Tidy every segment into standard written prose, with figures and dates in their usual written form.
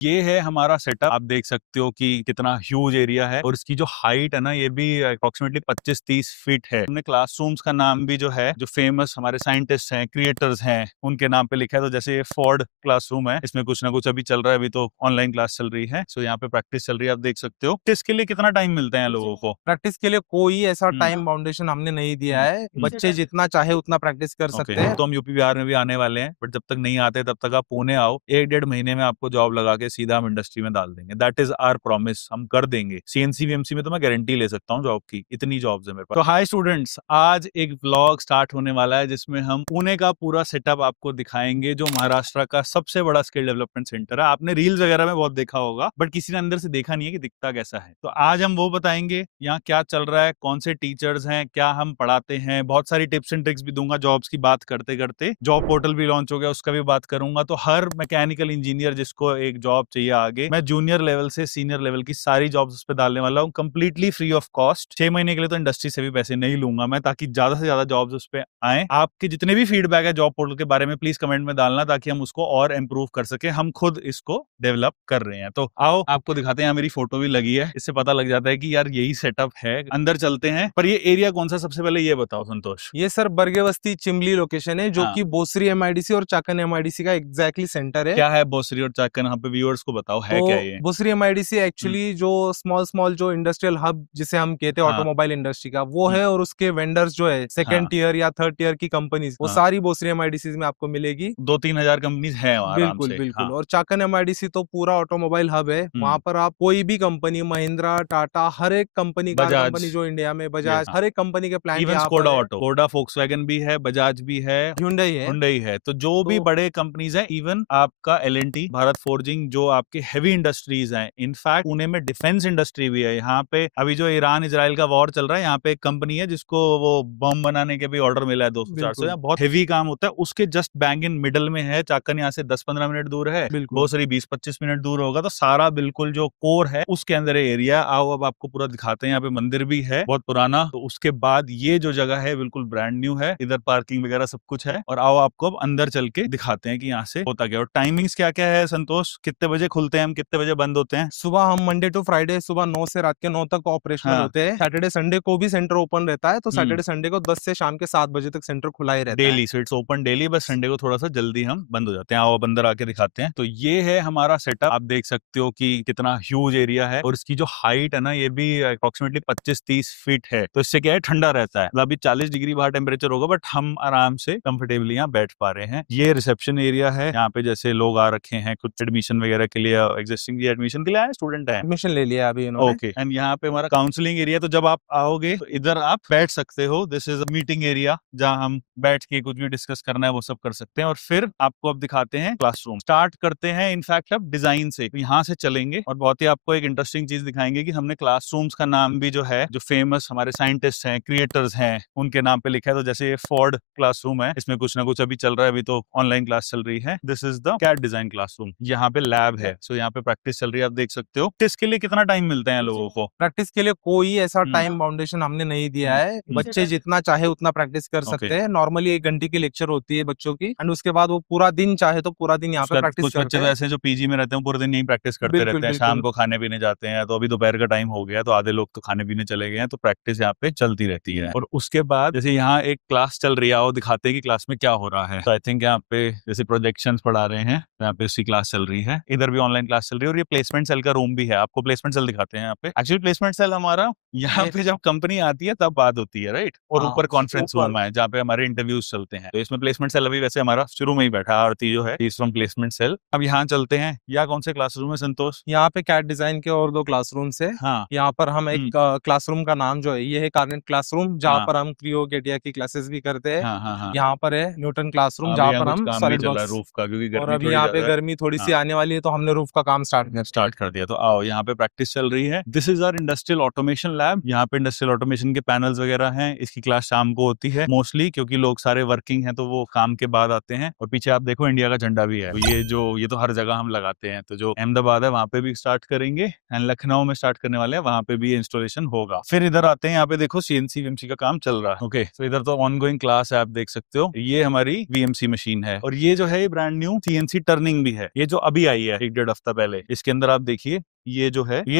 ये है हमारा सेटअप। आप देख सकते हो कि कितना ह्यूज एरिया है और इसकी जो हाइट है ना ये भी अप्रोक्सीमेटली 25-30 फीट है। हमने क्लासरूम्स का नाम भी जो है जो फेमस हमारे साइंटिस्ट हैं, क्रिएटर्स हैं, उनके नाम पे लिखा है। तो जैसे ये फोर्ड क्लासरूम है, इसमें कुछ ना कुछ अभी चल रहा है। अभी तो ऑनलाइन क्लास चल रही है, सो यहाँ पे प्रैक्टिस चल रही है। आप देख सकते हो। इसके लिए कितना टाइम मिलता है लोगों को? प्रैक्टिस के लिए कोई ऐसा हम्म, टाइम बाउंडेशन हमने नहीं दिया है। हम्म। बच्चे जितना चाहे उतना प्रैक्टिस कर ओके, सकते हैं। तो हम यूपी बिहार में भी आने वाले हैं, बट जब तक नहीं आते तब तक आप पुणे आओ। 1-1.5 महीने में आपको जॉब लगा के सीधा हम इंडस्ट्री में डाल देंगे। That is our promise. हम कर देंगे। सीएनसी वीएमसी में तो मैं गारंटी ले सकता हूँ जॉब की, इतनी जॉब्स है मेरे पास। तो हाय स्टूडेंट्स, आज एक व्लॉग स्टार्ट होने वाला है जिसमें हम पुणे का पूरा सेटअप आपको दिखाएंगे, जो महाराष्ट्र का सबसे बड़ा स्किल डेवलपमेंट सेंटर है। आपने रील्स वगैरह में बहुत देखा होगा, बट किसी ने अंदर से देखा नहीं है कि दिखता कैसा है। तो आज हम वो बताएंगे यहाँ क्या चल रहा है, कौन से टीचर्स हैं, क्या हम पढ़ाते हैं। बहुत सारी टिप्स एंड ट्रिक्स भी दूंगा जॉब्स की बात करते करते। जॉब पोर्टल भी लॉन्च हो गया, उसका भी बात करूंगा। तो हर मैकेनिकल इंजीनियर जिसको एक जॉब चाहिए आगे, मैं जूनियर लेवल से सीनियर लेवल की सारी जॉब्स उस पर डालने वाला हूँ, कंप्लीटली फ्री ऑफ कॉस्ट। 6 महीने के लिए तो इंडस्ट्री से भी पैसे नहीं लूंगा मैं, ताकि ज्यादा से ज्यादा जॉब्स उस पर आए। आपके जितने भी फीडबैक है जॉब पोर्टल के बारे में, प्लीज कमेंट में डालना, ताकि हम उसको और इम्प्रूव कर सके। हम खुद इसको डेवलप कर रहे हैं। तो आओ आपको दिखाते हैं। यहाँ मेरी फोटो भी लगी है, इससे पता लग जाता है कि यार यही सेटअप है। अंदर चलते हैं। पर ये एरिया कौन सा, सबसे पहले ये बताओ संतोष। ये सर बरगे बस्ती चिमली लोकेशन है, जो हाँ, कि बोसरी एमआईडीसी और चाकन एमआईडीसी का एग्जैक्टली सेंटर है। क्या है बोसरी और चाकन? यहाँ पे व्यूअर्स को बताओ, है क्या तो ये? बोसरी एमआईडीसी हम्म, एक्चुअली जो स्मॉल स्मॉल जो इंडस्ट्रियल हब जिसे हम कहते हैं हाँ, ऑटोमोबाइल इंडस्ट्री का, वो हम्म, है। और उसके वेंडर्स जो है सेकंड हाँ, टियर या थर्ड टियर की कंपनीज, वो हाँ। सारी बोसरी एमआईडीसी में आपको मिलेगी। 2-3 हजार कंपनीज हैं वहाँ आराम बिल्कुल, से। बिल्कुल। हाँ। और चाकन एमआईडीसी तो पूरा ऑटोमोबाइल हब है। वहाँ हम्म। पर आप कोई भी कंपनी, महिंद्रा, टाटा, हर एक कंपनी, कार बजाज। कंपनी जो इंडिया में, ये बजाज, हाँ। हर एक कंपनी के प्लांट इवन यहाँ स्कोडा पर है। ऑटो, स्कोडा फोक्सवैगन भी है, बजाज भी है, hyundai है। हुंडई है। तो जो भी तो बड़े कंपनीज हैं, इवन आपका एल&टी, भारत फोर्जिंग, जो आपके हेवी इंडस्ट्रीज हैं। इनफैक्ट पुणे में डिफेंस इंडस्ट्री भी है। यहाँ पे अभी जो ईरान इजराइल का वॉर चल रहा है, यहाँ पे एक कंपनी है जिसको वो बम बनाने के भी ऑर्डर मिला है 200-400। बिल्कुल, यहाँ बहुत हेवी काम होता है। उसके जस्ट बैंग इन मिडल में है चाकन। यहाँ से 10-15 मिनट दूर है, बिल्कुल। बहुत सारी 20-25 मिनट दूर होगा। तो सारा बिल्कुल जो कोर है उसके अंदर एरिया। आओ अब आपको पूरा दिखाते हैं। यहाँ पे मंदिर भी है बहुत पुराना। तो उसके बाद ये जो जगह है बिल्कुल ब्रांड न्यू है, इधर पार्किंग वगैरह सब कुछ है। और आओ आपको अब अंदर चल के दिखाते हैं कि यहाँ से होता क्या। और टाइमिंग्स क्या क्या है संतोष? कितने बजे खुलते हैं हम, कितने बजे बंद होते हैं? सुबह हम मंडे टू फ्राइडे सुबह 9 से रात के 9 तक ऑपरेशनल हाँ। होते हैं। सैटरडे संडे को भी सेंटर ओपन रहता है, तो हम्म। सैटरडे संडे को 10 से शाम के 7 बजे तक सेंटर खुला ही रहता है। Daily, so it's open daily. बस संडे को थोड़ा सा जल्दी हम बंद हो जाते हैं। आओ अब अंदर आके दिखाते हैं। तो ये है हमारा सेटअप। आप देख सकते हो कि कितना ह्यूज एरिया है और इसकी जो हाइट है ना ये भी अप्रोक्सीमेटली 25-30 फीट है। तो इससे क्या है, ठंडा रहता है। मतलब अभी 40 डिग्री बाहर टेम्परेचर होगा, बट हम आराम से कंफर्टेबली यहाँ बैठ पा रहे हैं। ये रिसेप्शन एरिया है। यहाँ पे जैसे लोग आ रखे हैं कुछ एडमिशन वगैरह के लिए, एग्जिस्टिंग एडमिशन के लिए आए स्टूडेंट है। एडमिशन ले लिया अभी इन्होंने। ओके, एंड यहाँ पे हमारा काउंसलिंग एरिया। तो जब आप आओगे तो इधर आप बैठ सकते हो। This is a meeting area, जहाँ हम बैठ के कुछ भी डिस्कस करना है वो सब कर सकते हैं। और फिर आपको अब दिखाते हैं क्लासरूम। स्टार्ट करते हैं इनफैक्ट अब डिजाइन से। तो यहाँ से चलेंगे और बहुत ही आपको एक इंटरेस्टिंग चीज दिखाएंगे कि हमने क्लासरूम्स का नाम भी जो है जो फेमस हमारे साइंटिस्ट हैं, क्रिएटर्स हैं, उनके नाम पे लिखा है। तो जैसे ये फोर्ड क्लासरूम है, इसमें कुछ ना कुछ अभी चल रहा है। अभी तो ऑनलाइन क्लास चल रही है। This is the CAD design classroom. यहाँ पे लैब है, सो यहाँ पे प्रैक्टिस चल रही है। आप देख सकते हो। इसके लिए कितना टाइम मिलता है लोगों को? प्रैक्टिस के लिए कोई ऐसा हम्म, टाइम बाउंडेशन हमने नहीं दिया हम्म, है। बच्चे जितना चाहे उतना प्रैक्टिस कर ओके। सकते हैं। नॉर्मली 1 घंटे की लेक्चर होती है बच्चों की, एंड उसके बाद वो पूरा दिन चाहे तो पूरा दिन यहाँ पे उसका प्रैक्टिस कुछ बच्चे करते तो हैं। ऐसे हैं जो पीजी में रहते हैं, पूरे दिन यहीं प्रैक्टिस करते बिल्कुल, रहते हैं। शाम बिल्कुल। को खाने पीने जाते हैं। तो अभी दोपहर का टाइम हो गया, तो आधे लोग तो खाने पीने चले गए हैं। तो प्रैक्टिस यहाँ पे चलती रहती है। और उसके बाद जैसे यहाँ एक क्लास चल रही है, आओ दिखाते हैं कि क्लास में क्या हो रहा है। तो आई थिंक यहाँ पे जैसे प्रोजेक्शन पढ़ा रहे हैं, तो यहाँ पे उसकी क्लास चल रही है। इधर भी ऑनलाइन क्लास चल रही है। और ये प्लेसमेंट सेल का रूम भी है। आपको प्लेसमेंट सेल दिखाते हैं यहाँ पे। एक्चुअली प्लेसमेंट सेल हमारा यहाँ ये पे जब कंपनी आती है तब बात होती है, राइट। और हाँ, ऊपर कॉन्फ्रेंस ऊपर। रूम है जहाँ पे हमारे इंटरव्यूज चलते हैं। तो इसमें प्लेसमेंट सेल अभी वैसे हमारा शुरू में ही बैठा है। आरती जो है इज फ्रॉम प्लेसमेंट सेल। अब यहाँ चलते हैं। या कौन से क्लासरूम है संतोष? यहाँ पे कैट डिजाइन के और 2 क्लासरूम्स है। हाँ। यहाँ पर हम एक हम्म। क्लासरूम का नाम जो है ये है कार्नेट क्लासरूम, जहाँ हाँ, पर हम क्रियो गेटिया की क्लासेस भी करते हैं। हाँ, हाँ, हाँ। यहाँ पर है न्यूटन क्लासरूम, अभी जहाँ यहाँ पर कुछ हम काम भी सॉलिड चल रहा है वर्क्स। रूफ का, क्योंकि और गर्मी अभी थोड़ी यहाँ पे ज्यादा है। गर्मी थोड़ी सी हाँ, आने वाली है, तो हमने रूफ का काम स्टार्ट कर दिया। स्टार्ट कर दिया। तो आओ यहाँ पे प्रैक्टिस चल रही है। This is our industrial automation lab. यहाँ पे इंडस्ट्रियल ऑटोमेशन के पैनल्स वगैरह हैं। इसकी क्लास शाम को होती है मोस्टली, क्योंकि लोग सारे वर्किंग हैं तो वो काम के बाद आते हैं। और पीछे आप देखो इंडिया का झंडा भी है। तो ये तो हर जगह हम लगाते हैं। तो जो अहमदाबाद है वहाँ पे भी स्टार्ट करेंगे, एंड लखनऊ में स्टार्ट करने वाले हैं, वहाँ पे भी इंस्टॉलेशन होगा। फिर इधर आते हैं। यहाँ पे देखो सीएनसी वीएमसी का काम चल रहा है। ओके, तो इधर तो ऑनगोइंग क्लास है, आप देख सकते हो। ये हमारी वीएमसी मशीन है। और ये जो है ये ब्रांड न्यू सीएनसी टर्निंग भी है, ये जो अभी आई है 1-1.5 हफ्ता पहले। इसके अंदर आप देखिए, ये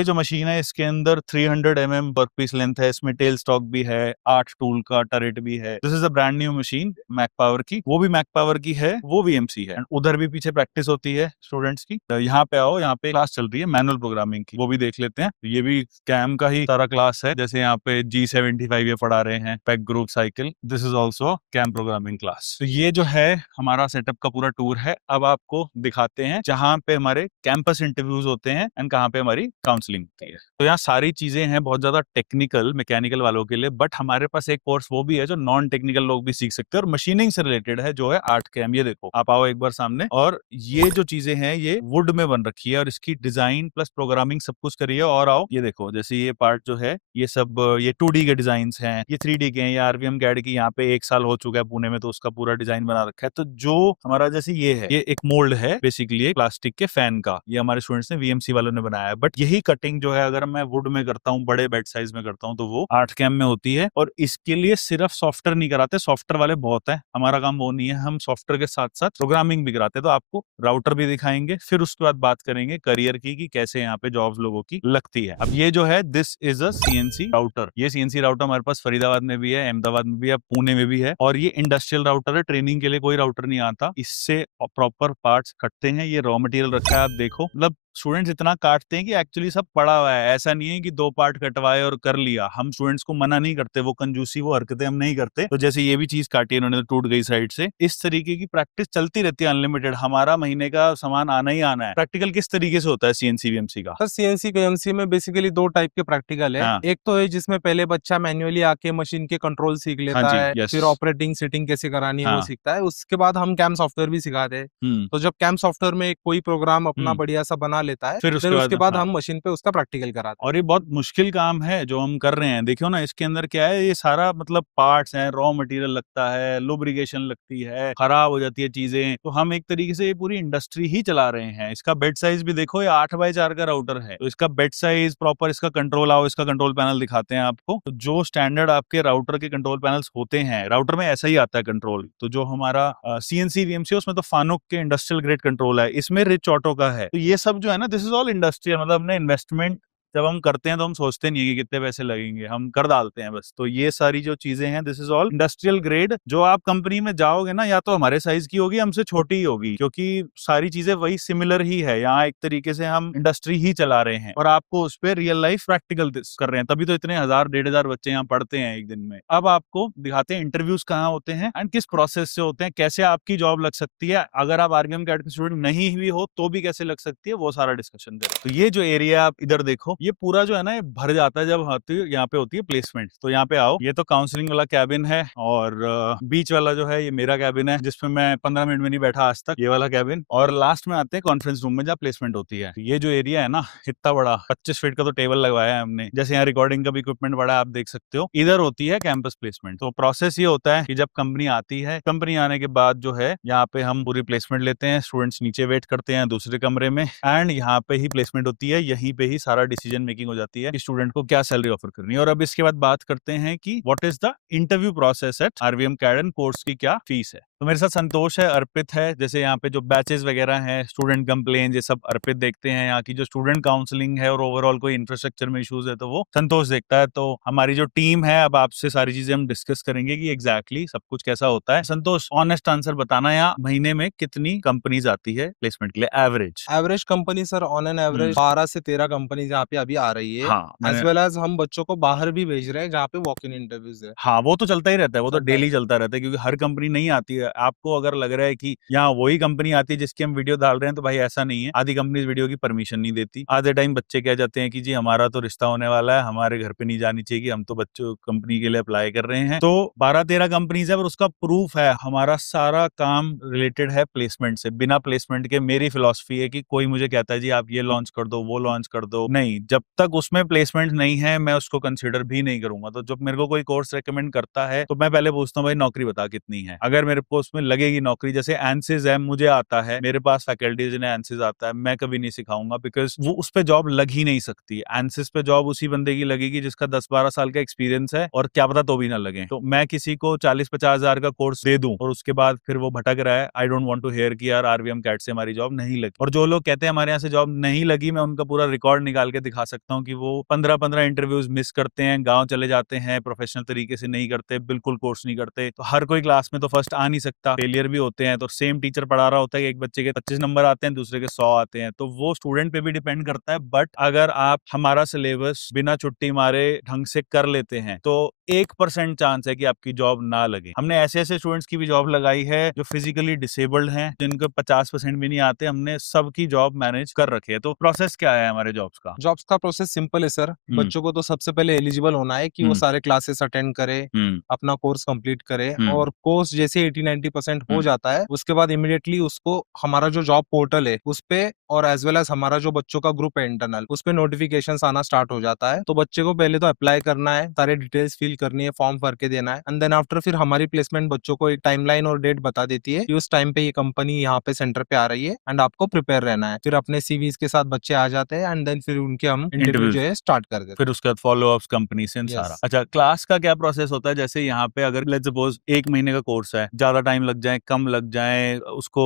जो मशीन है, इसके अंदर 300 mm वर्कपीस लेंथ है, इसमें टेल स्टॉक भी है, 8 टूल का टरेट भी है। This is a brand new machine Mac Power की, वो भी मैक पावर की है, वो VMC है। उधर भी पीछे प्रैक्टिस होती है स्टूडेंट्स की। यहाँ पे आओ, यहाँ पे क्लास चल रही है मैनुअल प्रोग्रामिंग की, वो भी देख लेते हैं। ये भी कैम का ही सारा क्लास है, जैसे यहाँ पे G75 ये पढ़ा रहे हैं, peck groove cycle, this is also CAM programming class. तो ये जो है हमारा सेटअप का पूरा टूर है। अब आपको दिखाते हैं जहाँ पे हमारे कैंपस इंटरव्यूज होते हैं एंड कहाँ पे हमारी काउंसलिंग होती है। तो यहाँ सारी चीजें हैं बहुत ज्यादा टेक्निकल मैकेनिकल वालों के लिए, बट हमारे पास एक कोर्स वो भी है जो नॉन टेक्निकल लोग भी सीख सकते हैं और मशीनिंग से रिलेटेड है, जो है आर्ट कैम। ये देखो, आप आओ एक बार सामने, और ये जो चीजें हैं ये वुड में बन रखी है और इसकी डिजाइन प्लस प्रोग्रामिंग सब कुछ करी है। और आओ ये देखो, जैसे ये पार्ट जो है ये सब ये 2D के डिजाइन हैं, ये 3D के हैं, ये RVM कैड की यहाँ पे 1 साल हो चुका है पुणे में, तो उसका पूरा डिजाइन बना रखा है। तो जो हमारा जैसे ये है, ये एक मोल्ड है बेसिकली प्लास्टिक के फैन का, ये हमारे स्टूडेंट्स ने VMC वालों ने बनाया है। बट यही कटिंग जो है अगर मैं वुड में करता हूँ, बड़े बेड साइज में करता हूँ, तो वो आर्ट कैम में होती है। और इसके लिए सिर्फ सॉफ्टवेयर नहीं कराते, सॉफ्टवेयर वाले बहुत है, हमारा काम वो नहीं है। हम सॉफ्टवेयर के साथ साथ प्रोग्रामिंग भी कराते हैं। तो आपको राउटर भी दिखाएंगे, फिर उसके बाद बात करेंगे करियर की कि कैसे यहाँ पे जॉब्स लोगों की लगती है। अब ये जो है, this is a CNC router. ये CNC राउटर हमारे पास फरीदाबाद में भी है, अहमदाबाद में भी है, पुणे में भी है, और ये इंडस्ट्रियल राउटर है। ट्रेनिंग के लिए कोई राउटर नहीं आता, इससे प्रॉपर पार्ट्स कटते हैं। ये रॉ मटेरियल रखा है, आप देखो, मतलब स्टूडेंट्स इतना काटते हैं कि एक्चुअली सब पड़ा हुआ है। ऐसा नहीं है कि 2 पार्ट कटवाए और कर लिया। हम स्टूडेंट्स को मना नहीं करते, वो कंजूसी वो हरकतें हम नहीं करते। तो जैसे ये भी चीज काटी इन्होंने, तो टूट गई साइड से। इस तरीके की प्रैक्टिस चलती रहती है अनलिमिटेड, हमारा महीने का सामान आना ही आना है। प्रैक्टिकल किस तरीके से होता है CNC VMC का? सर CNC VMC में बेसिकली 2 टाइप के प्रैक्टिकल है। हाँ। एक तो है जिसमें पहले बच्चा मैन्युअली आके मशीन के कंट्रोल सीख हाँ लेता जी, है, यस। फिर ऑपरेटिंग सेटिंग कैसे करानी है वो हाँ। सीखता है। उसके बाद हम कैम सॉफ्टवेयर भी सिखाते हैं। हम्म। तो जब कैम सॉफ्टवेयर में कोई प्रोग्राम अपना हम्म। बढ़िया सा बना लेता है, फिर देन उसके उसके बाद बाद हाँ, हम मशीन पे उसका प्रैक्टिकल कराते हैं। और ये बहुत मुश्किल काम है जो हम कर रहे हैं। देखियो ना, इसके अंदर क्या है, ये सारा मतलब पार्ट्स हैं, रॉ मटेरियल लगता है, लुब्रिकेशन लगती है, खराब हो जाती है चीजें। तो हम एक तरीके से ये पूरी इंडस्ट्री ही चला रहे हैं। इसका बेड साइज भी देखो, ये 8x4 का राउटर है, तो इसका बेड साइज प्रॉपर, इसका कंट्रोल, आओ इसका कंट्रोल पैनल दिखाते हैं आपको। तो जो स्टैंडर्ड आपके राउटर के कंट्रोल पैनल्स होते हैं, राउटर में ऐसा ही आता है कंट्रोल। तो जो हमारा CNC VMC है, उसमें तो फानुक के इंडस्ट्रियल ग्रेड कंट्रोल है, इसमें रिच ऑटो का है। तो ये सब जो है ना, दिस इज ऑल इंडस्ट्रियल। मतलब हमने इन्वेस्टमेंट जब हम करते हैं तो हम सोचते नहीं है कि कितने पैसे लगेंगे, हम कर डालते हैं बस। तो ये सारी जो चीजें हैं, this is all industrial grade. जो आप कंपनी में जाओगे ना, या तो हमारे साइज की होगी, हमसे छोटी ही होगी, क्योंकि सारी चीजें वही सिमिलर ही है। यहाँ एक तरीके से हम इंडस्ट्री ही चला रहे हैं और आपको उस पर रियल लाइफ प्रैक्टिकल कर रहे हैं। तभी तो इतने 1000-1500 बच्चे यहाँ पढ़ते हैं एक दिन में। अब आपको दिखाते हैं इंटरव्यूज कहाँ होते हैं एंड किस प्रोसेस से होते हैं, कैसे आपकी जॉब लग सकती है। अगर आप RVM कैट के स्टूडेंट नहीं भी हो तो भी कैसे लग सकती है, वो सारा डिस्कशन करें। तो ये जो एरिया आप इधर देखो, ये पूरा जो है ना, ये भर जाता है जब यहाँ पे होती है प्लेसमेंट। तो यहाँ पे आओ, ये तो काउंसलिंग वाला कैबिन है, और बीच वाला जो है ये मेरा कैबिन है, जिसमें मैं 15 मिनट में नहीं बैठा आज तक, ये वाला कैबिन। और लास्ट में आते हैं कॉन्फ्रेंस रूम में जहाँ प्लेसमेंट होती है। ये जो एरिया है ना, इतना बड़ा 25 फीट का तो टेबल लगवाया है हमने, जैसे यहाँ रिकॉर्डिंग का भी इक्विपमेंट बड़ा है, आप देख सकते हो। इधर होती है कैंपस प्लेसमेंट। तो प्रोसेस ये होता है कि जब कंपनी आती है, कंपनी आने के बाद जो है यहाँ पे हम पूरी प्लेसमेंट लेते हैं, स्टूडेंट्स नीचे वेट करते हैं दूसरे कमरे में, एंड यहाँ पे ही प्लेसमेंट होती है। यहीं पे ही सारा डिसीजन मेकिंग हो जाती है कि स्टूडेंट को क्या सैलरी ऑफर करनी है। और अब इसके बाद बात करते हैं कि what is the interview process at RVM CAD, course की क्या फीस है। तो मेरे साथ संतोष है, अर्पित है। जैसे यहाँ पे जो बैचेस वगैरह हैं, स्टूडेंट कंप्लेन, ये सब अर्पित देखते हैं। यहाँ की जो स्टूडेंट काउंसलिंग है और ओवरऑल कोई इंफ्रास्ट्रक्चर में इश्यूज है तो वो संतोष देखता है। तो हमारी जो टीम है, अब आपसे सारी चीजें हम डिस्कस करेंगे कि एग्जैक्टली सब कुछ कैसा होता है। संतोष, ऑनेस्ट आंसर बताना, यहाँ महीने में कितनी कंपनीज आती है प्लेसमेंट के लिए average company sir, on an average 12 से 13 कंपनी जहाँ पे अभी आ रही है। हाँ, एज वेल एज हम बच्चों को बाहर भी भेज रहे हैं जहाँ पे वॉक इन इंटरव्यूज है। हाँ, वो तो चलता ही रहता है, वो तो चलता है। डेली चलता रहता है, क्योंकि हर कंपनी नहीं आती है। आपको अगर लग रहा है कि यहाँ वही कंपनी आती है जिसकी हम वीडियो डाल रहे हैं, तो भाई ऐसा नहीं है। आधी कंपनी वीडियो की परमिशन नहीं देती। आधे टाइम बच्चे कह जाते हैं कि जी हमारा तो रिश्ता होने वाला है, हमारे घर पे नहीं जानी चाहिए, कि हम तो बच्चों कंपनी के लिए अप्लाई कर रहे हैं। तो 12-13 कंपनीज है, पर उसका प्रूफ है, हमारा सारा काम रिलेटेड है प्लेसमेंट से। बिना प्लेसमेंट के मेरी फिलॉसफी है कि कोई मुझे कहता है जी आप ये लॉन्च कर दो, वो लॉन्च कर दो, नहीं, जब तक उसमें प्लेसमेंट नहीं है मैं उसको कंसिडर भी नहीं करूंगा। तो जब मेरे को कोई कोर्स रेकमेंड करता है तो मैं पहले पूछता हूँ, भाई नौकरी बता कितनी है। अगर मेरे को उसमें लगेगी नौकरी। जैसे एनसिस है, मुझे आता है, मेरे पास फैकल्टीज जिन्हें एनसिस आता है, मैं कभी नहीं सिखाऊंगा बिकॉज वो उस पे जॉब लग ही नहीं सकती। एनसिस पे जॉब उसी बंदे की लगेगी जिसका 10-12 साल का एक्सपीरियंस है, और क्या पता तो भी ना लगे। तो मैं किसी को 40-50 हजार का कोर्स दे दूं और उसके बाद फिर वो भटक रहा है, I don't want to hear कि यार आरवीएम कैट से हमारी जॉब नहीं लगी। और जो लोग कहते हैं हमारे यहाँ से जॉब नहीं लगी, मैं उनका पूरा रिकॉर्ड निकाल के दिखा सकता हूँ कि वो 15-15 इंटरव्यूज मिस करते हैं, गाँव चले जाते हैं, प्रोफेशनल तरीके से नहीं करते, बिल्कुल कोर्स नहीं करते। तो हर कोई क्लास में तो फर्स्ट आ नहीं सकता, फेलियर भी होते हैं। तो सेम टीचर पढ़ा रहा होता है कि एक बच्चे के 25 नंबर आते हैं, दूसरे के 100 आते हैं, तो वो स्टूडेंट पे भी डिपेंड करता है। बट अगर आप हमारा सिलेबस बिना छुट्टी मारे ढंग से कर लेते हैं तो 1% चांस है कि आपकी जॉब ना लगे। हमने ऐसे ऐसे स्टूडेंट्स की भी जॉब लगाई है जो फिजिकली डिसेबल्ड हैं, जिनको 50% भी नहीं आते, हमने सबकी जॉब मैनेज कर रखी है। तो प्रोसेस क्या है हमारे जॉब्स का? जॉब्स का प्रोसेस सिंपल है सर। हम्म। बच्चों को तो सबसे पहले एलिजिबल होना है कि वो हम्म। सारे क्लासेस अटेंड करे, हम्म। अपना कोर्स कंप्लीट करे, हम्म। और कोर्स जैसे 80-90% हो हम्म। जाता है, उसके बाद इमीडिएटली उसको हमारा जो जॉब पोर्टल है उस पे, और एज वेल एज हमारा जो बच्चों का ग्रुप है इंटरनल, उस पे नोटिफिकेशंस आना स्टार्ट हो जाता है। तो बच्चे को पहले तो अप्लाई करना है, सारे डिटेल्स फिल करनी है, फॉर्म भर के देना है, एंड देन आफ्टर फिर हमारी प्लेसमेंट बच्चों को एक टाइमलाइन और डेट बता देती है कि उस टाइम पे ये कंपनी यहाँ पे सेंटर पे आ रही है, एंड आपको प्रिपेयर रहना है। फिर अपने सीवीज के साथ बच्चे आ जाते हैं, एंड देन फिर उनके हम इंटरव्यू जो इंटरव्यूज, है स्टार्ट कर देते फिर उसके बाद फॉलो अप्स कंपनी से हैं। सारा। यस। अच्छा, क्लास का क्या प्रोसेस होता है? जैसे यहाँ पे अगर लेट्स सपोज 1 महीने का कोर्स है, ज्यादा टाइम लग जाए, कम लग जाए, उसको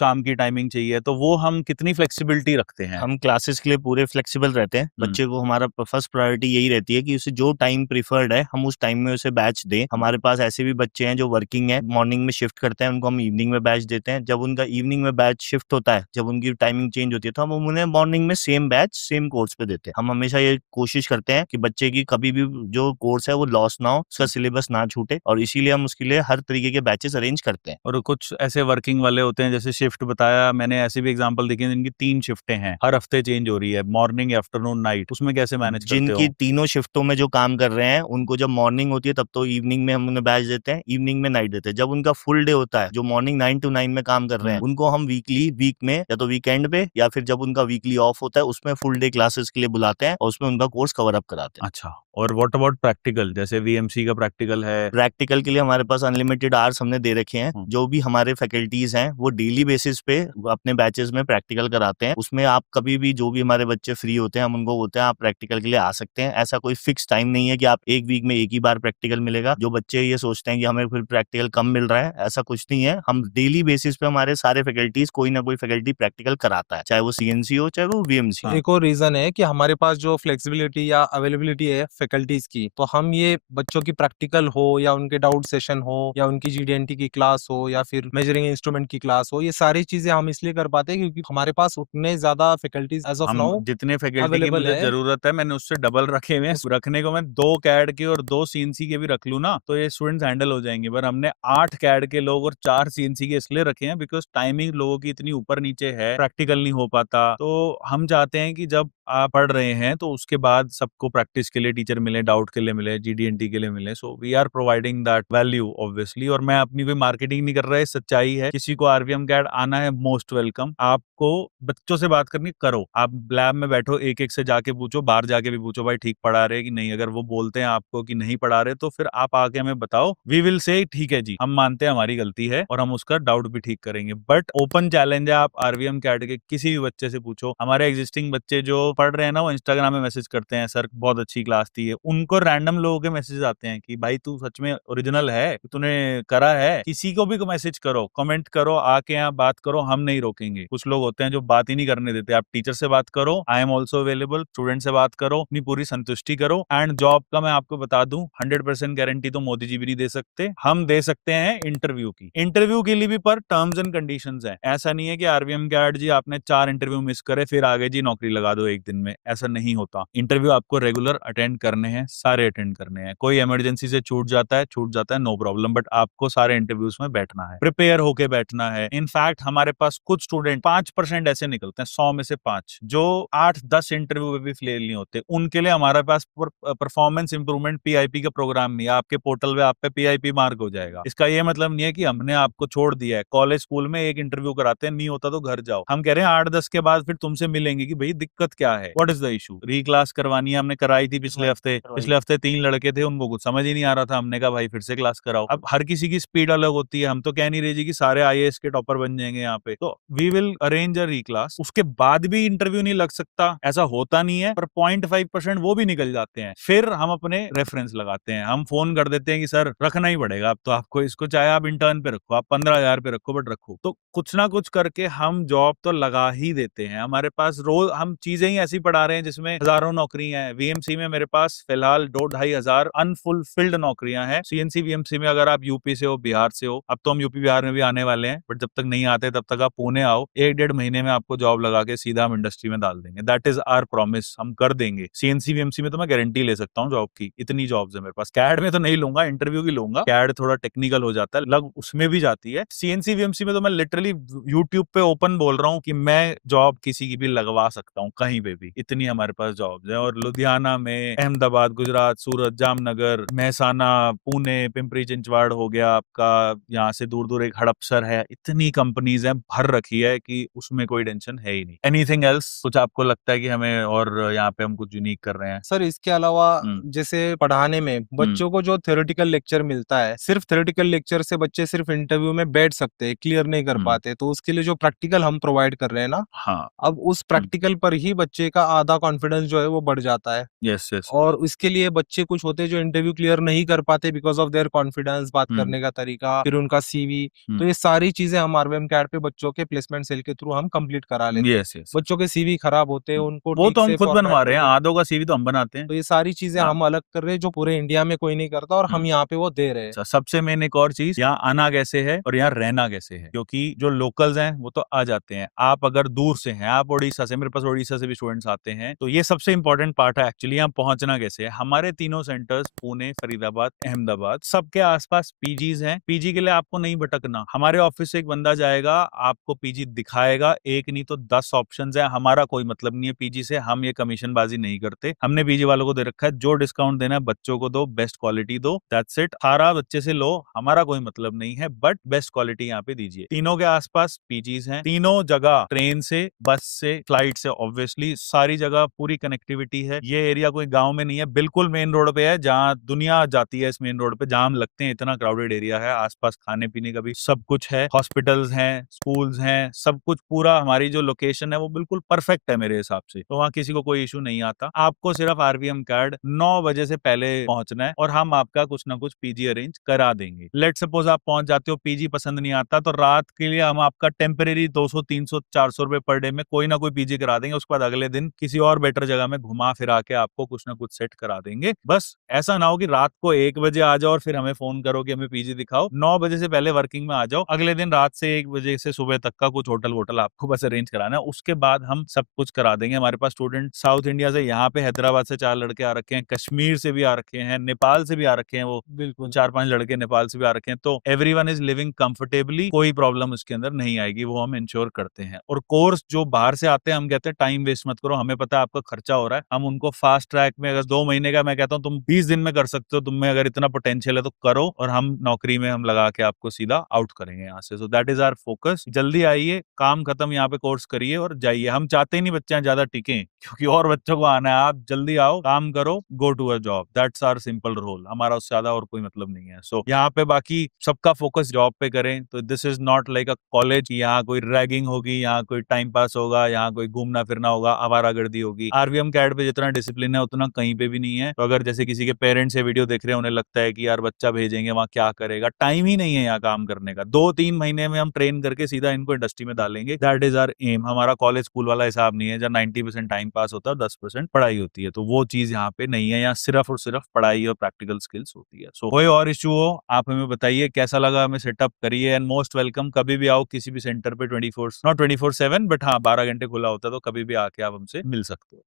शाम की टाइमिंग चाहिए, तो वो हम कितनी फ्लेक्सिबिलिटी रखते हैं? हम क्लासेस के लिए पूरे फ्लेक्सिबल रहते हैं। बच्चे को हमारा फर्स्ट प्रायोरिटी यही रहती है कि उसे जो टाइम प्रीफर्ड है हम उस टाइम में उसे बैच दें। हमारे पास ऐसे भी बच्चे हैं जो वर्किंग है, मॉर्निंग में शिफ्ट करते हैं, उनको हम इवनिंग में बैच देते हैं। जब उनका इवनिंग में बैच शिफ्ट होता है, जब उनकी टाइमिंग चेंज होती है, तो हम उन्हें मॉर्निंग में सेम बैच सेम कोर्स पे देते हैं। हम हमेशा ये कोशिश करते हैं कि बच्चे की कभी भी जो कोर्स है वो लॉस ना हो, उसका सिलेबस ना छूटे, और इसीलिए हम उसके लिए हर तरीके के बैचेस अरेंज करते हैं। और कुछ ऐसे वर्किंग वाले होते हैं, जैसे शिफ्ट बताया मैंने, ऐसे भी एग्जांपल देखे हैं जिनकी 3 शिफ्टें हैं, हर हफ्ते चेंज हो रही है, मॉर्निंग, आफ्टरनून, नाइट, उसमें कैसे मैनेज करते जिनकी हो? तीनों शिफ्टों में जो काम कर रहे हैं, उनको जब मॉर्निंग होती है तब तो इवनिंग में हम उन्हें बैच देते हैं, इवनिंग में नाइट देते हैं। जब उनका फुल डे होता है, जो मॉर्निंग 9 to 9 में काम कर रहे हैं, उनको हम वीक में या तो वीकेंड पे या फिर जब उनका वीकली ऑफ होता है उसमें फुल डे क्लासेस के लिए बुलाते हैं और उसमें उनका कोर्स कवर अप कराते हैं। अच्छा, और व्हाट अबाउट प्रैक्टिकल? जैसे वीएमसी का प्रैक्टिकल है। प्रैक्टिकल के लिए हमारे पास अनलिमिटेड आवर्स हमने दे रखे हैं। जो भी हमारे फैकल्टीज हैं वो डेली बेसिस पे अपने बैचेस में प्रैक्टिकल कराते हैं। उसमें आप कभी भी, जो भी हमारे बच्चे फ्री होते हैं, हम उनको बोलते हैं आप प्रैक्टिकल के लिए आ सकते हैं। ऐसा कोई फिक्स टाइम नहीं है कि आप एक वीक में एक ही बार प्रैक्टिकल मिलेगा। जो बच्चे ये सोचते हैं कि हमें फिर प्रैक्टिकल कम मिल रहा है, ऐसा कुछ नहीं है। हम डेली बेसिस पे हमारे सारे फैकल्टीज, कोई ना कोई फैकल्टी प्रैक्टिकल कराता है, चाहे वो सीएनसी हो चाहे वो वीएमसी हो। एक और रीजन है कि हमारे पास जो फ्लेक्सिबिलिटी या अवेलेबिलिटी है फैकल्टीज की, तो हम ये बच्चों की प्रैक्टिकल हो या उनके डाउट सेशन हो या उनकी जीडीएनटी की क्लास हो या फिर मेजरिंग इंस्ट्रूमेंट की क्लास हो, ये सारी चीजें हम इसलिए कर पाते हैं क्योंकि हमारे पास उतने ज्यादा फैकल्टीज एज ऑफ हम नाउ जितने फैकल्टी की अवेलेबल मुझे है। जरूरत है, मैंने उससे डबल रखे हुए हैं। रखने को मैं 2 कैड के और 2 सीएनसी के भी रख लूं ना, तो ये स्टूडेंट्स हैंडल हो जाएंगे। पर हमने 8 कैड के लोग और 4 सीएनसी के इसलिए रखे हैं बिकॉज टाइमिंग लोगों की इतनी ऊपर नीचे है, प्रैक्टिकल नहीं हो पाता। तो हम चाहते हैं कि जब आप पढ़ रहे हैं तो उसके बाद सबको प्रैक्टिस के लिए टीचर मिले, डाउट के लिए मिले, जीडीएनटी के लिए मिले। So we are providing that value obviously. और मैं अपनी कोई मार्केटिंग नहीं कर रहा है, सच्चाई है। किसी को आरवीएम कैड आना है, मोस्ट वेलकम। आपको बच्चों से बात करनी, करो। आप लैब में बैठो, एक एक से जाके पूछो, बाहर जाके भी पूछो भाई ठीक पढ़ा रहे कि नहीं। अगर वो बोलते हैं आपको कि नहीं पढ़ा रहे, तो फिर आप आके हमें बताओ, वी विल से ठीक है जी, हम मानते हैं हमारी गलती है और हम उसका डाउट भी ठीक करेंगे। बट ओपन चैलेंज है, आप आरवीएम कैड के किसी भी बच्चे से पूछो। हमारे एग्जिस्टिंग बच्चे जो पढ़ रहे हैं ना, वो इंस्टाग्राम में मैसेज करते हैं, सर बहुत अच्छी क्लास थी। उनको रैंडम लोगों के मैसेज आते हैं कि भाई तू सच में ओरिजिनल है, तूने करा है। किसी को भी मैसेज करो, कमेंट करो, आके यहाँ बात करो, हम नहीं रोकेंगे। कुछ लोग होते हैं जो बात ही नहीं करने देते। आप टीचर से बात करो, I am also available. Student से बात करो, अपनी पूरी संतुष्टि करो। एंड जॉब का मैं आपको बता दूं, 100% गारंटी तो मोदी जी भी नहीं दे सकते, हम दे सकते हैं इंटरव्यू की। इंटरव्यू के लिए भी पर टर्म्स एंड कंडीशंस है। ऐसा नहीं है कि आरवीएम कैड जी आपने 4 इंटरव्यू मिस करे फिर आगे जी नौकरी लगा दो एक दिन में, ऐसा नहीं होता। इंटरव्यू आपको रेगुलर अटेंड करने हैं, सारे अटेंड करने हैं। कोई इमरजेंसी से छूट जाता है, नो प्रॉब्लम। बट आपको सारे इंटरव्यूज में बैठना है, प्रिपेयर होके बैठना है। इनफैक्ट हमारे पास कुछ स्टूडेंट 5% ऐसे निकलते हैं, 100 में से 5, जो 8-10 इंटरव्यू में भी फेल नहीं होते। उनके लिए हमारे पास परफॉर्मेंस इंप्रूवमेंट पीआईपी का प्रोग्राम नहीं है। आपके पोर्टल पे आप पे पीआईपी मार्क हो जाएगा। इसका ये मतलब नहीं है कि हमने आपको छोड़ दिया है। कॉलेज स्कूल में एक इंटरव्यू कराते हैं, नहीं होता तो घर जाओ। हम कह रहे हैं 8-10 के बाद फिर तुमसे मिलेंगे कि भाई दिक्कत क्या है, व्हाट इज द इशू। री क्लास करवानी है, हमने कराई थी पिछले हफ्ते 3 लड़के थे, उनको कुछ समझ ही नहीं आ रहा था। हमने कहा भाई फिर से क्लास कराओ। अब हर किसी की स्पीड अलग अलग होती है, हम तो कह नहीं रहे जी कि सारे आईएएस के टॉपर बन जाएंगे यहाँ पे, तो वी विल अरेंज अ री-क्लास, उसके बाद भी इंटरव्यू नहीं लग सकता, ऐसा होता नहीं है, पर 0.5% वो भी निकल जाते हैं, फिर हम अपने रेफरेंस लगाते हैं, हम फोन कर देते हैं कि सर रखना ही पड़ेगा अब तो आपको इसको, चाहे आप इंटर्न पे रखो, आप 15,000 पे रखो, बट रखो। तो कुछ ना कुछ करके हम जॉब तो लगा ही देते हैं। हमारे पास रोज हम चीजें ही ऐसी पढ़ा रहे हैं जिसमें हजारों नौकरियां हैं। वीएमसी में मेरे पास फिलहाल 2-2,500 अनफुलफिल्ड नौकरियां हैं। सीएनसी वीएमसी में अगर आप यूपी से हो, बिहार से हो, अब तो हम यूपी बिहार में भी आने वाले हैं, बट जब तक नहीं आते तब तक आप पुणे आओ, 1-1.5 महीने में आपको जॉब लगा के सीधा हम इंडस्ट्री में डाल देंगे। दैट इज आवर प्रॉमिस, हम कर देंगे। सीएनसी वीएमसी में तो मैं गारंटी ले सकता हूँ जॉब की, इतनी जॉब्स है मेरे पास। कैड में तो नहीं लूंगा, इंटरव्यू की लूंगा, कैड थोड़ा टेक्निकल हो जाता है, लग उसमें भी जाती है। सीएनसी वीएमसी में तो मैं लिटरली यूट्यूब पे ओपन बोल रहा हूँ कि मैं जॉब किसी की भी लगवा सकता हूँ कहीं पे भी, इतनी हमारे पास जॉब्स है। और लुधियाना में, अहमदाबाद, गुजरात, सूरत, जामनगर, महसाना, पुणे, पिंपरी चिंचवाड़ हो गया आपका, यहाँ से दूर दूर एक हड़पसर है, इतनी कंपनीज हैं भर रखी है कि उसमें कोई टेंशन है ही नहीं। एनीथिंग एल्स, कुछ आपको लगता है कि हमें और यहाँ पे हम कुछ यूनिक कर रहे हैं? सर इसके अलावा जैसे पढ़ाने में बच्चों को जो थ्योरेटिकल लेक्चर मिलता है, सिर्फ थ्योरेटिकल लेक्चर से बच्चे सिर्फ इंटरव्यू में बैठ सकते हैं, क्लियर नहीं कर पाते, तो उसके लिए जो प्रैक्टिकल हम प्रोवाइड कर रहे हैं ना, हाँ, अब उस प्रैक्टिकल पर ही बच्चे का आधा कॉन्फिडेंस जो है वो बढ़ जाता है। Yes yes. और इसके लिए बच्चे कुछ होते हैं जो इंटरव्यू क्लियर नहीं कर पाते बिकॉज़ ऑफ देयर कॉन्फिडेंस, बात करने का तरीका, फिर उनका सीवी, तो ये सारी चीज़ें हम आरवीएम कैड पे बच्चों के प्लेसमेंट सेल के थ्रू हम कंप्लीट करा लेते हैं। Yes yes. बच्चों के सीवी खराब होते हैं, उनको वो ठीक तो हम से खुद फॉर्मेट बनवा रहे हैं, करके, आधों का सीवी तो हम बनाते हैं। तो ये सारी चीज़ें हाँ। हम अलग कर रहे हैं जो पूरे इंडिया में कोई नहीं करता और हम यहाँ पे वो दे रहे हैं। अच्छा, सबसे मेन एक और चीज, यहाँ आना कैसे है और यहाँ रहना कैसे है, क्योंकि जो लोकल्स हैं वो तो आ जाते हैं, आप अगर दूर से हैं, आप उड़ीसा से, मेरे पास उड़ीसा से भी स्टूडेंट्स आते हैं, तो ये सबसे इंपॉर्टेंट पार्ट है एक्चुअली, यहाँ पहुंचना कैसे है। हमारे तीनों सेंटर्स पुणे, फरीदाबाद, अहमदाबाद, सबके आसपास पीजीज हैं। पीजी के लिए आपको नहीं भटकना, हमारे ऑफिस से एक बंदा जाएगा, आपको पीजी दिखाएगा, एक नहीं तो 10 ऑप्शन है। हमारा कोई मतलब नहीं है पीजी से, हम ये कमीशनबाजी नहीं करते, हमने पीजी वालों को दे रखा है, जो डिस्काउंट देना है बच्चों को दो, बेस्ट क्वालिटी दो, दैट्स इट। 18 बच्चे से लो, हमारा कोई मतलब नहीं है, बट बेस्ट क्वालिटी यहाँ पे दीजिए। तीनों के आसपास पीजीज हैं, तीनों जगह ट्रेन से, बस से, फ्लाइट से, ऑब्वियसली सारी जगह पूरी कनेक्टिविटी है। ये एरिया कोई गांव में नहीं है, बिल्कुल मेन रोड पे है, जहाँ दुनिया जाती है, इस मेन रोड पे जाम लगते हैं, इतना क्राउडेड एरिया है। आसपास खाने पीने का भी सब कुछ है, हॉस्पिटल्स हैं, स्कूल्स हैं, सब कुछ पूरा, हमारी जो लोकेशन है वो बिल्कुल परफेक्ट है मेरे हिसाब से, तो वहाँ किसी को कोई इशू नहीं आता। आपको सिर्फ आरवीएम कार्ड 9 बजे से पहले पहुंचना है और हम आपका कुछ ना कुछ पीजी अरेंज करा देंगे। लेट सपोज आप पहुंच जाते हो, पीजी पसंद नहीं आता, तो रात के लिए हम आपका टेम्परेरी 200, 300, 400 रुपए पर डे में कोई ना कोई पीजी करा देंगे। उसके बाद अगले दिन किसी और बेटर जगह में घुमा फिरा के आपको कुछ ना कुछ सेट करा देंगे। बस ऐसा ना हो कि रात को 1 बजे आ जाओ और फिर हमें फोन करो कि हमें पीजी दिखाओ। 9 बजे से पहले वर्किंग में आ जाओ, अगले दिन रात से 1 बजे से सुबह तक का कुछ होटल वोटल आपको बस अरेंज कराना है, उसके बाद हम सब कुछ करा देंगे। हमारे पास स्टूडेंट साउथ इंडिया से, यहाँ पे हैदराबाद से 4 लड़के आ रखे हैं, कश्मीर से भी आ रखे हैं, नेपाल से भी आ रखे हैं, वो बिल्कुल। 4-5 लड़के नेपाल से भी आ रखे हैं, तो एवरीवन इज लिविंग कंफर्टेबली, कोई प्रॉब्लम उसके अंदर नहीं आएगी, वो हम इंश्योर करते हैं। और कोर्स जो बाहर से आते हैं, हम कहते हैं टाइम वेस्ट मत करो, हमें पता है आपका खर्चा हो रहा है, हम उनको फास्ट ट्रैक में, अगर 2 महीने का, मैं कहता हूँ तुम 20 दिन में कर सकते हो, तुम में अगर इतना पोटेंशियल है तो करो, और हम नौकरी में हम लगा के आपको सीधा आउट करेंगे यहाँ से। So that is our focus. जल्दी आइए, काम खत्म, यहाँ पे कोर्स करिए और जाइए। हम चाहते ही नहीं बच्चे ज्यादा टिके, क्योंकि और बच्चों को आना है। आप जल्दी आओ, काम करो, go to a job, that's our simple role, हमारा उससे ज्यादा और कोई मतलब नहीं है। सो यहाँ पे बाकी सबका फोकस जॉब पे करें, तो this is not like a college, यहाँ कोई रैगिंग होगी, यहाँ कोई टाइम पास होगा, यहाँ कोई घूमना फिरना होगा, आवारागर्दी होगी। आरवीएम कैड पे जितना डिसिप्लिन है उतना कहीं पे भी नहीं है। तो अगर जैसे किसी के पेरेंट्स ये वीडियो देख रहे हैं, उन्हें लगता है कि यार बच्चा भेजेंगे वहाँ क्या करेगा, टाइम ही नहीं है यहाँ काम करने का। 2-3 महीने में हम ट्रेन करके सीधा इनको इंडस्ट्री में डालेंगे, दैट इज आवर एम। हमारा कॉलेज स्कूल वाला हिसाब नहीं है जहाँ 90% टाइम पास होता है, 10% पढ़ाई होती है, तो वो चीज यहाँ पे नहीं है। यहाँ सिर्फ और सिर्फ पढ़ाई और प्रैक्टिकल स्किल्स होती है। सो कोई और इशू हो आप हमें बताइए, कैसा लगा हमें सेटअप करिए, एंड मोस्ट वेलकम। कभी भी आओ किसी भी सेंटर पे, 24 नॉट 24/7 बट हाँ 12 घंटे खुला होता है, तो कभी भी आके आप हमसे मिल सकते हो।